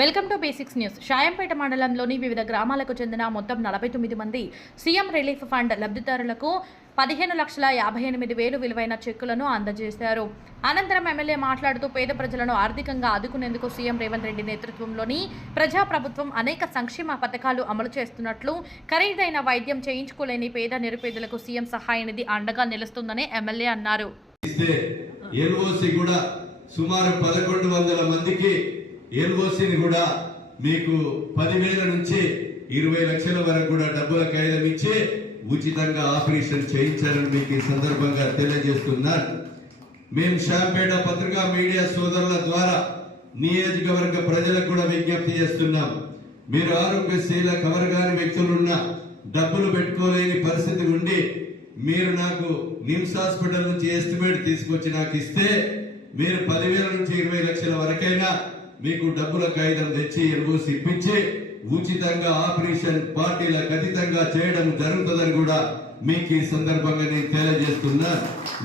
Welcome to basics news. Shayampet మండలంలోని వివిధ గ్రామాలకు చెందిన మొత్తం 49 మంది సీఎం రిలీఫ్ ఫండ్ లబ్ధిదారులకు 15,58,000 విలువైన చెక్కులను అందజేశారు. అనంతరం ఎమ్మెల్యే మాట్లాడుతూ పేద ప్రజలను ఆర్థికంగా ఆదుకునేందుకు సీఎం రేవంత్ రెడ్డి నేతృత్వంలోని ప్రజాప్రభుత్వం అనేక సంక్షేమ పథకాలు అమలు చేస్తున్నట్లు, ఖరీదైన వైద్యం చేయించుకోలేని పేద నిరుపేదలకు సీఎం సహాయ నిధి అండగా నిలుస్తుందని ఎమ్మెల్యే అన్నారు. సుమారు 1100 మందికి ఎల్ఓసిని కూడా మీకు 10,000 నుంచి 20 లక్షల వరకు కూడా డబ్బుల కాయిదం ఇచ్చి ఉచితంగా ఆపరేషన్ చేయించాలని మీకు ఈ సందర్భంగా తెలియజేస్తున్నాను. మేము షాంపేట పత్రికా మీడియా సోదరుల ద్వారా నియోజకవర్గ ప్రజలకు కూడా విజ్ఞప్తి చేస్తున్నాం. మీరు ఆరోగ్యశీల కవర్ కాని వ్యక్తులున్నా, డబ్బులు పెట్టుకోలేని పరిస్థితి ఉండి మీరు నాకు నిమ్స్ హాస్పిటల్ నుంచి ఎస్టిమేట్ తీసుకొచ్చి నాకు ఇస్తే మీరు 10,000 నుంచి 20 లక్షల వరకైనా మీకు డబ్బుల కాగితం తెచ్చి ఎల్ఓసి ఇప్పించి ఉచితంగా ఆపరేషన్ పార్టీలకు అతీతంగా చేయడం జరుగుతుందని కూడా మీకు ఈ సందర్భంగా నేను తెలియజేస్తున్నా.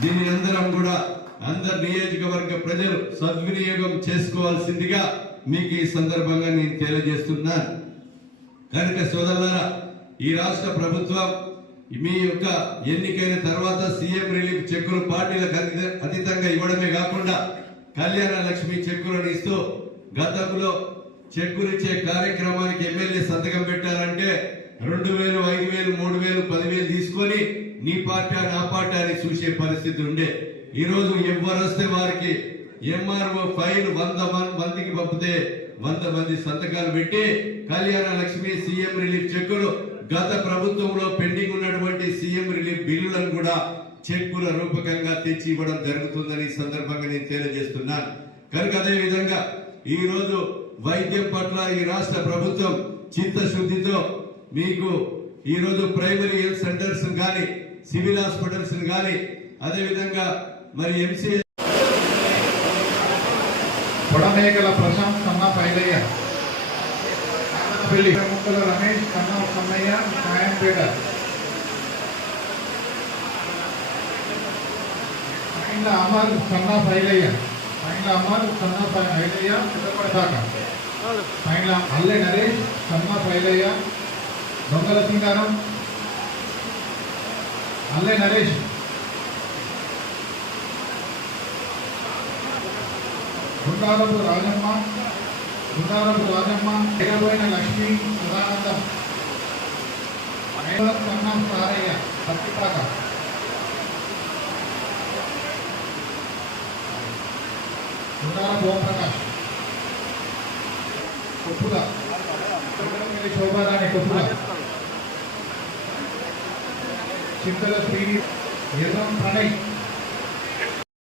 దీన్ని అందరం కూడా అందరు నియోజకవర్గ ప్రజలు సద్వినియోగం చేసుకోవాల్సిందిగా మీకు ఈ సందర్భంగా నేను తెలియజేస్తున్నాను. కనుక సోదరులారా, ఈ రాష్ట్ర ప్రభుత్వం మీ యొక్క ఎన్నికైన తర్వాత సీఎం రిలీఫ్ చెక్కులు పార్టీలకు అతీతంగా ఇవ్వడమే కాకుండా కళ్యాణ లక్ష్మి చెక్కులను ఇస్తూ గతంలో చెక్కులు ఇచ్చే కార్యక్రమానికి ఎమ్మెల్యే సంతకం పెట్టాలంటే 2,000, 5,000, 3,000, 10,000 తీసుకొని నీ పార్టీ నా పార్టీ అని చూసే పరిస్థితి ఉండే. ఈ రోజు ఎవరు వస్తే వారికి ఎంఆర్ఓ ఫైల్ 100 మందికి పంపితే 100 మంది సంతకాలు పెట్టి కళ్యాణ లక్ష్మి సీఎం రిలీఫ్ చెక్కులు గత ప్రభుత్వంలో పెండింగ్ ఉన్నటువంటి సీఎం రిలీఫ్ బిల్లులను కూడా చెక్కుల రూపకంగా తెచ్చి ఇవ్వడం జరుగుతుందని ఈ సందర్భంగా నేను తెలియజేస్తున్నాను. కనుక అదే విధంగా ఈ రోజు వైద్యం పట్ల ఈ రాష్ట్ర ప్రభుత్వం చిత్తశుద్ధితో మీకు ఈ రోజు ప్రైమరీ హెల్త్ సెంటర్స్ గాని, సివిల్ హాస్పిటల్స్ గాని, అదే విధంగా మరి ఎంసీఏ కొడమేకల ప్రశాంత్ కన్నా పైలయ్య, పెళ్లి ముక్కల రమేష్ కన్నా కన్నయ్య, సాయంపేట అమర్ కన్నా పైలయ్య, అమర్ కన్నా పైలయ్య, చిత్తపడతాక అల్లె నరేష్ కన్నా పైలయ్య, దొంగల సింగారం అల్లె నరేష్, గుండారపు రాజమ్మ, ఎగబోయిన లక్ష్మి, సదానందం కన్నా సారయ్య, పత్తిపాక గుండారపు ఓంప్రకాష్, కొప్పుల శోభారాణి, కొప్పుల చింతల శ్రీ, ఎర్రం ప్రణయ్,